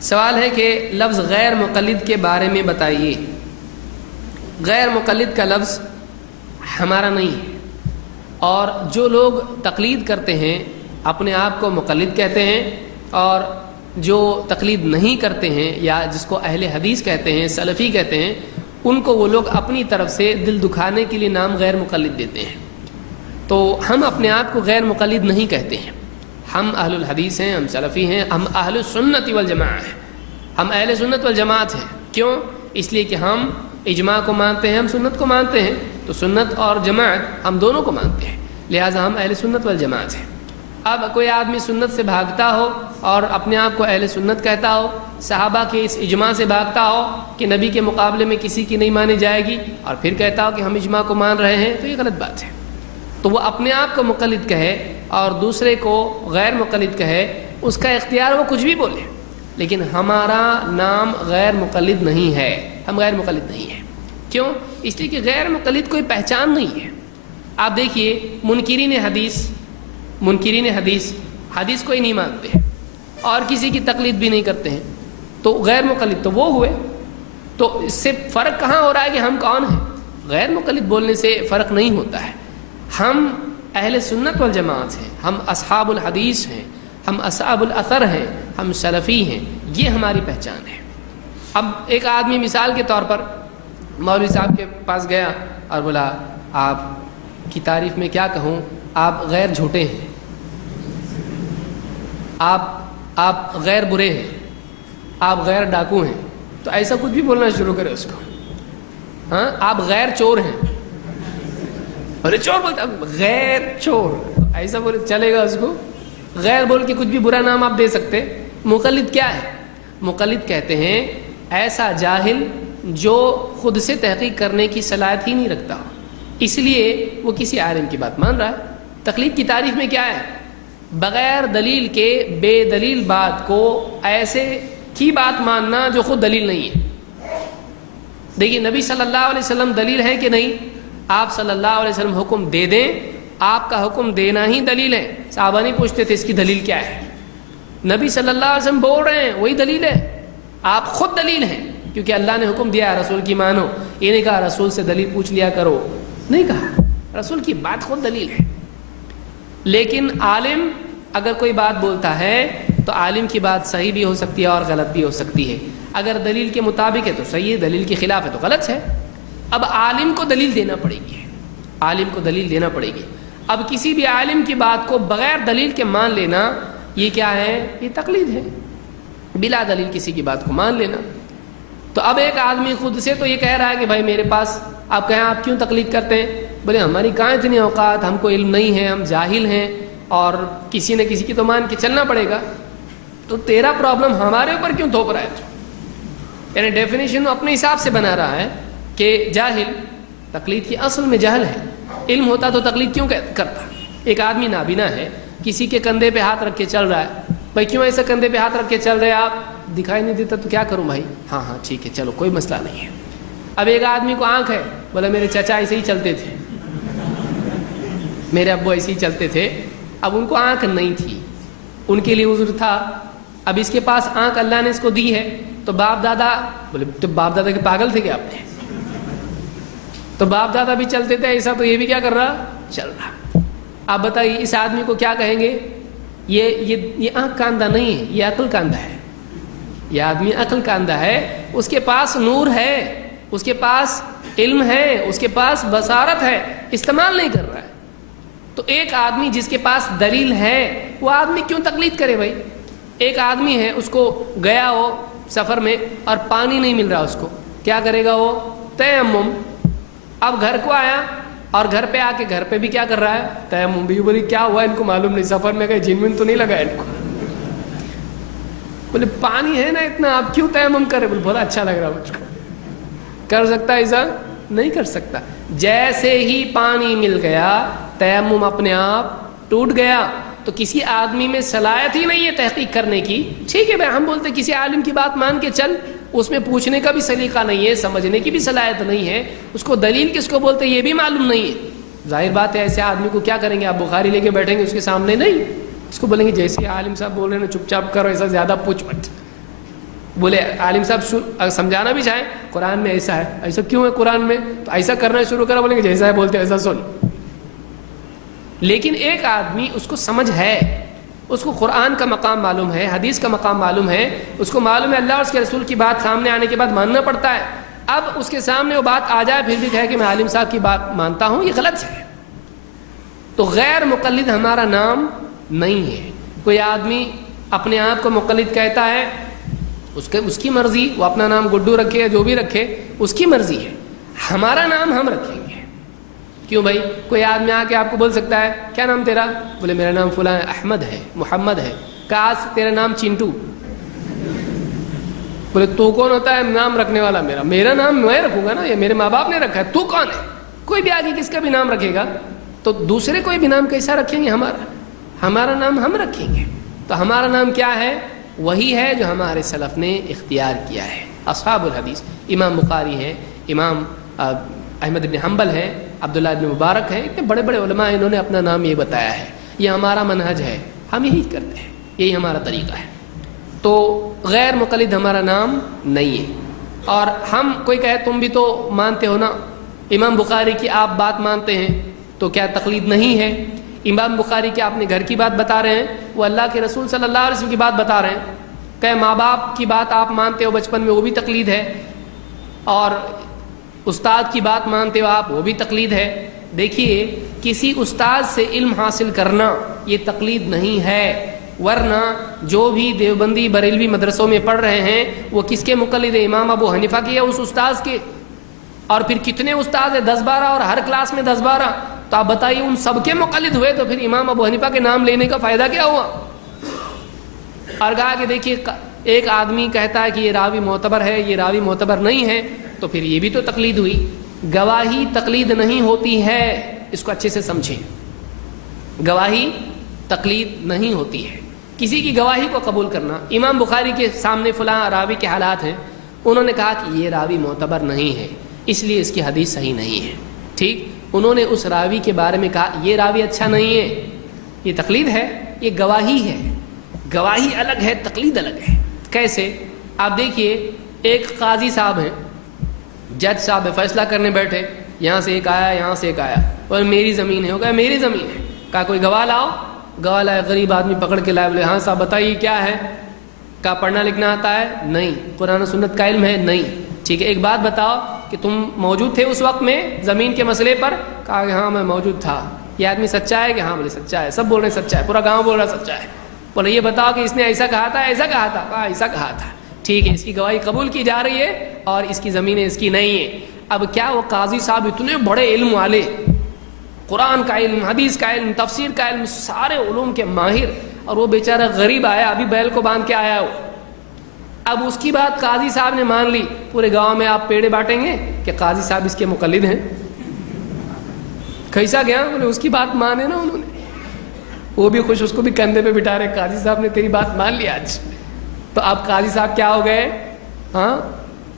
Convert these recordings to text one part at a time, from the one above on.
سوال ہے کہ لفظ غیر مقلد کے بارے میں بتائیے۔ غیر مقلد کا لفظ ہمارا نہیں ہے، اور جو لوگ تقلید کرتے ہیں اپنے آپ کو مقلد کہتے ہیں، اور جو تقلید نہیں کرتے ہیں یا جس کو اہل حدیث کہتے ہیں، سلفی کہتے ہیں، ان کو وہ لوگ اپنی طرف سے دل دکھانے کے لیے نام غیر مقلد دیتے ہیں۔ تو ہم اپنے آپ کو غیر مقلد نہیں کہتے ہیں، ہم اہل الحدیث ہیں، ہم سلفی ہیں، ہم اہل السنت والجماعہ ہیں، ہم اہل سنت والجماعت ہیں۔ کیوں؟ اس لیے کہ ہم اجماع کو مانتے ہیں، ہم سنت کو مانتے ہیں، تو سنت اور جماعت ہم دونوں کو مانتے ہیں، لہٰذا ہم اہل سنت والجماعت ہیں۔ اب کوئی آدمی سنت سے بھاگتا ہو اور اپنے آپ کو اہل سنت کہتا ہو، صحابہ کے اس اجماع سے بھاگتا ہو کہ نبی کے مقابلے میں کسی کی نہیں مانی جائے گی، اور پھر کہتا ہو کہ ہم اجماع کو مان رہے ہیں، تو یہ غلط بات ہے۔ تو وہ اپنے آپ کو مقلد کہے اور دوسرے کو غیر مقلد کہے، اس کا اختیار، وہ کچھ بھی بولے، لیکن ہمارا نام غیر مقلد نہیں ہے، ہم غیر مقلد نہیں ہیں۔ کیوں؟ اس لیے کہ غیر مقلد کوئی پہچان نہیں ہے۔ آپ دیکھیے منکرین حدیث حدیث کوئی نہیں مانتے ہیں اور کسی کی تقلید بھی نہیں کرتے ہیں، تو غیر مقلد تو وہ ہوئے۔ تو اس سے فرق کہاں ہو رہا ہے کہ ہم کون ہیں؟ غیر مقلد بولنے سے فرق نہیں ہوتا ہے۔ ہم اہل سنت والجماعت ہیں، ہم اصحاب الحدیث ہیں، ہم اصحاب الاثر ہیں، ہم سلفی ہیں، یہ ہماری پہچان ہے۔ اب ایک آدمی مثال کے طور پر مولوی صاحب کے پاس گیا اور بولا، آپ کی تعریف میں کیا کہوں، آپ غیر جھوٹے ہیں، آپ غیر برے ہیں، آپ غیر ڈاکو ہیں، تو ایسا کچھ بھی بولنا شروع کرے اس کو۔ ہاں، آپ غیر چور ہیں، ارے چور بولتا، غیر چور، ایسا بولے چلے گا اس کو؟ غیر بول کے کچھ بھی برا نام آپ دے سکتے۔ مقلد کیا ہے؟ مقلد کہتے ہیں ایسا جاہل جو خود سے تحقیق کرنے کی صلاحیت ہی نہیں رکھتا، اس لیے وہ کسی عالم کی بات مان رہا ہے۔ تقلید کی تعریف میں کیا ہے؟ بغیر دلیل کے بے دلیل بات کو ایسے کی بات ماننا جو خود دلیل نہیں ہے۔ دیکھیے، نبی صلی اللہ علیہ وسلم دلیل ہے کہ نہیں؟ آپ صلی اللہ علیہ وسلم حکم دے دیں، آپ کا حکم دینا ہی دلیل ہے۔ صحابہ نہیں پوچھتے تھے اس کی دلیل کیا ہے، نبی صلی اللہ علیہ وسلم بول رہے ہیں وہی دلیل ہے، آپ خود دلیل ہیں، کیونکہ اللہ نے حکم دیا رسول کی مانو۔ یہ نہیں کہا رسول سے دلیل پوچھ لیا کرو، نہیں کہا، رسول کی بات خود دلیل ہے۔ لیکن عالم اگر کوئی بات بولتا ہے تو عالم کی بات صحیح بھی ہو سکتی ہے اور غلط بھی ہو سکتی ہے۔ اگر دلیل کے مطابق ہے تو صحیح ہے، دلیل کے خلاف ہے تو غلط ہے۔ اب عالم کو دلیل دینا پڑے گی، عالم کو دلیل دینا پڑے گی۔ اب کسی بھی عالم کی بات کو بغیر دلیل کے مان لینا، یہ کیا ہے؟ یہ تقلید ہے، بلا دلیل کسی کی بات کو مان لینا۔ تو اب ایک آدمی خود سے تو یہ کہہ رہا ہے کہ بھائی میرے پاس، آپ کہیں آپ کیوں تقلید کرتے ہیں؟ بولے ہماری کہاں اتنی اوقات، ہم کو علم نہیں ہے، ہم جاہل ہیں، اور کسی نہ کسی کی تو مان کے چلنا پڑے گا۔ تو تیرا پرابلم ہمارے اوپر کیوں تھوپ رہا ہے تو؟ یعنی ڈیفینیشن اپنے حساب سے بنا رہا ہے کہ جاہل، تقلید کی اصل میں جہل ہے، علم ہوتا تو تقلید کیوں کرتا؟ ایک آدمی نابینا ہے، کسی کے کندھے پہ ہاتھ رکھ کے چل رہا ہے، بھائی کیوں ایسا کندھے پہ ہاتھ رکھ کے چل رہے آپ؟ دکھائی نہیں دیتا تو کیا کروں بھائی؟ ہاں ہاں ٹھیک ہے، چلو کوئی مسئلہ نہیں ہے۔ اب ایک آدمی کو آنکھ ہے، بولا میرے چچا ایسے ہی چلتے تھے، میرے ابو ایسے ہی چلتے تھے، اب ان کو آنکھ نہیں تھی، ان کے لیے عذر تھا۔ اب اس کے پاس آنکھ اللہ نے اس کو دی ہے، تو باپ دادا، بولے تو باپ دادا کے پاگل تھے کیا آپ نے؟ تو باپ دادا بھی چلتے تھے ایسا، تو یہ بھی کیا کر رہا؟ چل رہا۔ آپ بتائیے اس آدمی کو کیا کہیں گے؟ یہ آنکھ کا اندھا نہیں ہے، یہ عقل کا اندھا ہے۔ یہ آدمی عقل کا اندھا ہے، اس کے پاس نور ہے، اس کے پاس علم ہے، اس کے پاس بصارت ہے، استعمال نہیں کر رہا ہے۔ تو ایک آدمی جس کے پاس دلیل ہے، وہ آدمی کیوں تقلید کرے بھائی؟ ایک آدمی ہے، اس کو گیا وہ سفر میں اور پانی نہیں مل رہا، اس کو کیا کرے گا؟ وہ تیمم۔ اب گھر کو آیا اور گھر پہ آ کے گھر پہ بھی کیا کر رہا ہے؟ تیمم بھی۔ بولی کیا ہوا ان کو معلوم نہیں، سفر میں گئے، جن ون تو نہیں لگا ان کو؟ بولے پانی ہے نا اتنا، آپ کیوں تیمم کرے؟ بولے بہت اچھا لگ رہا مجھ کو۔ کر سکتا ہے ایسا؟ نہیں کر سکتا۔ جیسے ہی پانی مل گیا، تیمم اپنے آپ ٹوٹ گیا۔ تو کسی آدمی میں صلاحیت ہی نہیں ہے تحقیق کرنے کی۔ ٹھیک ہے بھائی، ہم بولتے کسی عالم کی بات مان کے چل، اس میں پوچھنے کا بھی سلیقہ نہیں ہے، سمجھنے کی بھی صلاحیت نہیں ہے، اس کو دلیل کس کو بولتے یہ بھی معلوم نہیں ہے۔ ظاہر بات ہے ایسے آدمی کو کیا کریں گے؟ آپ بخاری لے کے بیٹھیں گے اس کے سامنے؟ نہیں، اس کو بولیں گے جیسے عالم صاحب بول رہے ہیں چپ چاپ کرو، ایسا زیادہ پوچھ مت۔ بولے عالم صاحب سمجھانا بھی چاہیں قرآن میں ایسا ہے، ایسا کیوں ہے قرآن میں، تو ایسا کرنا شروع کرا، بولیں گے جیسا ہے بولتے ایسا سن. لیکن ایک آدمی اس کو سمجھ ہے، اس کو قرآن کا مقام معلوم ہے، حدیث کا مقام معلوم ہے، اس کو معلوم ہے اللہ اور اس کے رسول کی بات سامنے آنے کے بعد ماننا پڑتا ہے. اب اس کے سامنے وہ بات آ جائے پھر بھی کہے کہ میں عالم صاحب کی بات مانتا ہوں، یہ غلط ہے. تو غیر مقلد ہمارا نام نہیں ہے. کوئی آدمی اپنے آپ کو مقلد کہتا ہے، اس کی مرضی، وہ اپنا نام گڈو رکھے یا جو بھی رکھے اس کی مرضی ہے. ہمارا نام ہم رکھیں گے. کیوں بھائی؟ کوئی آدمی آ کے آپ کو بول سکتا ہے کیا نام تیرا؟ بولے میرا نام فلاں احمد ہے، محمد ہے. کاش تیرا نام چنٹو. بولے تو کون ہوتا ہے نام رکھنے والا؟ میرا نام میں رکھوں گا نا، یہ میرے ماں باپ نے رکھا ہے، تو کون ہے؟ کوئی بھی آگے کس کا بھی نام رکھے گا تو دوسرے کوئی بھی نام کیسا رکھیں گے؟ ہمارا نام ہم رکھیں گے. تو ہمارا نام کیا ہے؟ وہی ہے جو ہمارے سلف نے اختیار کیا ہے. اصحاب الحدیث امام بخاری ہیں، امام احمد بن حنبل ہیں، عبداللہ بن مبارک ہیں، اتنے بڑے بڑے علماء ہیں، انہوں نے اپنا نام یہ بتایا ہے. یہ ہمارا منہج ہے، ہم یہی کرتے ہیں، یہی ہمارا طریقہ ہے. تو غیر مقلد ہمارا نام نہیں ہے. اور ہم کوئی کہے تم بھی تو مانتے ہو نا امام بخاری کی، آپ بات مانتے ہیں تو کیا تقلید نہیں ہے؟ امام بخاری کے اپنے گھر کی بات بتا رہے ہیں، وہ اللہ کے رسول صلی اللہ علیہ وسلم کی بات بتا رہے ہیں. کہ ماں باپ کی بات آپ مانتے ہو بچپن میں، وہ بھی تقلید ہے. اور استاد کی بات مانتے ہو آپ، وہ بھی تقلید ہے. دیکھیے کسی استاد سے علم حاصل کرنا یہ تقلید نہیں ہے. ورنہ جو بھی دیوبندی بریلوی مدرسوں میں پڑھ رہے ہیں وہ کس کے مقلد ہیں؟ امام ابو حنیفہ کے یا اس استاذ کے؟ اور پھر کتنے استاد ہیں؟ 10-12، اور ہر کلاس میں 10-12. تو آپ بتائیے ان سب کے مقلد ہوئے تو پھر امام ابو حنیفہ کے نام لینے کا فائدہ کیا ہوا؟ اور کہا کہ دیکھیے ایک آدمی کہتا ہے کہ یہ راوی معتبر ہے، یہ راوی معتبر نہیں ہے، تو پھر یہ بھی تو تقلید ہوئی. گواہی تقلید نہیں ہوتی ہے، اس کو اچھے سے سمجھیں. گواہی تقلید نہیں ہوتی ہے. کسی کی گواہی کو قبول کرنا، امام بخاری کے سامنے فلاں راوی کے حالات ہیں، انہوں نے کہا کہ یہ راوی معتبر نہیں ہے اس لیے اس کی حدیث صحیح نہیں ہے. ٹھیک، انہوں نے اس راوی کے بارے میں کہا یہ راوی اچھا نہیں ہے، یہ تقلید ہے؟ یہ گواہی ہے. گواہی الگ ہے، تقلید الگ ہے. کیسے؟ آپ دیکھیے ایک قاضی صاحب ہیں، جج صاحب ہے، فیصلہ کرنے بیٹھے، یہاں سے ایک آیا یہاں سے ایک آیا، اور میری زمین ہے. ہو گیا میری زمین ہے. کہا کوئی گواہ لاؤ. گواہ لائے، غریب آدمی پکڑ کے لائے. بولے ہاں صاحب بتائیے کیا ہے؟ کہا پڑھنا لکھنا آتا ہے؟ نہیں. قرآن و سنت کا علم ہے؟ نہیں. ٹھیک ہے ایک بات بتاؤ کہ تم موجود تھے اس وقت میں زمین کے مسئلے پر؟ کہا کہ ہاں میں موجود تھا. یہ آدمی سچا ہے؟ کہ ہاں. بولے سچا ہے. سب بول رہے ہیں سچا ہے، پورا گاؤں بول رہا سچا ہے. بولے یہ بتاؤ کہ اس نے ایسا کہا تھا ایسا کہا تھا؟ کہا ایسا کہا تھا. ٹھیک ہے اس کی گواہی قبول کی جا رہی ہے اور اس کی زمینیں اس کی نہیں ہے. اب کیا وہ قاضی صاحب اتنے بڑے علم والے، قرآن کا علم، حدیث کا علم، تفسیر کا علم، سارے علوم کے ماہر، اور وہ بیچارہ غریب آیا ابھی بیل کو باندھ کے آیا ہو. اب اس کی بات قاضی صاحب نے مان لی، پورے گاؤں میں آپ پیڑے بانٹیں گے کہ قاضی صاحب اس کے مقلد ہیں؟ کیسا گیا؟ بولے اس کی بات مانے نا انہوں نے، وہ بھی خوش، اس کو بھی کندھے پہ بٹھا رہے، قاضی صاحب نے تیری بات مان لی آج. تو اب قاضی صاحب کیا ہو گئے؟ ہاں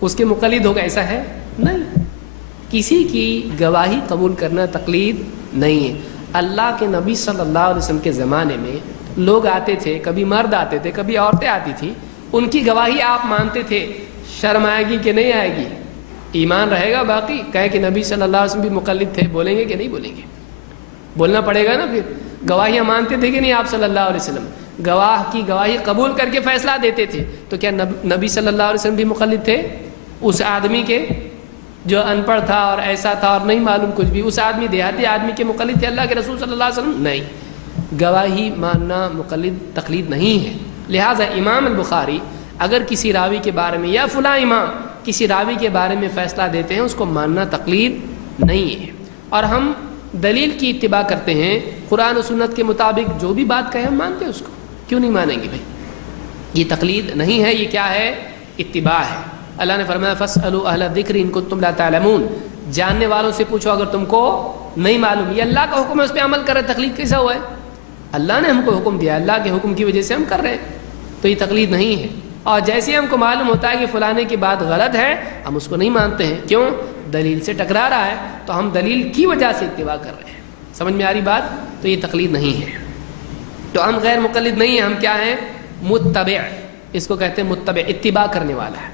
اس کے مقلد ہو گئے؟ ایسا ہے نہیں. کسی کی گواہی قبول کرنا تقلید نہیں ہے. اللہ کے نبی صلی اللہ علیہ وسلم کے زمانے میں لوگ آتے تھے، کبھی مرد آتے تھے کبھی عورتیں آتی تھیں، ان کی گواہی آپ مانتے تھے. شرم آئے گی کہ نہیں آئے گی؟ ایمان رہے گا باقی؟ کہے کہ نبی صلی اللہ علیہ وسلم بھی مقلد تھے، بولیں گے کہ نہیں بولیں گے؟ بولنا پڑے گا نا. پھر گواہیاں مانتے تھے کہ نہیں آپ صلی اللہ علیہ وسلم؟ گواہ کی گواہی قبول کر کے فیصلہ دیتے تھے. تو کیا نبی صلی اللہ علیہ وسلم بھی مقلد تھے اس آدمی کے جو ان پڑھ تھا اور ایسا تھا اور نہیں معلوم کچھ بھی؟ اس آدمی دیہاتی آدمی کے مقلد تھے اللہ کے رسول صلی اللہ علیہ وسلم؟ نہیں. گواہی ماننا مقلد تقلید نہیں ہے. لہٰذا امام البخاری اگر کسی راوی کے بارے میں یا فلاں امام کسی راوی کے بارے میں فیصلہ دیتے ہیں، اس کو ماننا تقلید نہیں ہے. اور ہم دلیل کی اتباع کرتے ہیں، قرآن و سنت کے مطابق جو بھی بات کہے ہم مانتے ہیں اس کو. کیوں نہیں مانیں گے بھائی؟ یہ تقلید نہیں ہے، یہ کیا ہے؟ اتباع ہے. اللہ نے فرمایا فاسألوا اہل الذکر ان کنتم لا تعلمون، جاننے والوں سے پوچھو اگر تم کو نہیں معلوم. یہ اللہ کا حکم ہے، اس پہ عمل کرے. تقلید کیسا ہوا ہے؟ اللہ نے ہم کو حکم دیا، اللہ کے حکم کی وجہ سے ہم کر رہے ہیں، تو یہ تقلید نہیں ہے. اور جیسے ہم کو معلوم ہوتا ہے کہ فلانے کی بات غلط ہے، ہم اس کو نہیں مانتے ہیں. کیوں؟ دلیل سے ٹکرا رہا ہے، تو ہم دلیل کی وجہ سے اتباع کر رہے ہیں. سمجھ میں آ رہی بات؟ تو یہ تقلید نہیں ہے. تو ہم غیر مقلد نہیں ہیں، ہم کیا ہیں؟ متبع. اس کو کہتے ہیں متبع، اتباع کرنے والا ہے.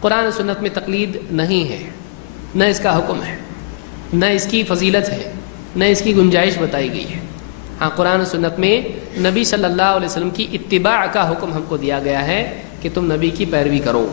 قرآن و سنت میں تقلید نہیں ہے، نہ اس کا حکم ہے، نہ اس کی فضیلت ہے، نہ اس کی گنجائش بتائی گئی ہے. ہاں قرآن و سنت میں نبی صلی اللہ علیہ وسلم کی اتباع کا حکم ہم کو دیا گیا ہے کہ تم نبی کی پیروی کرو.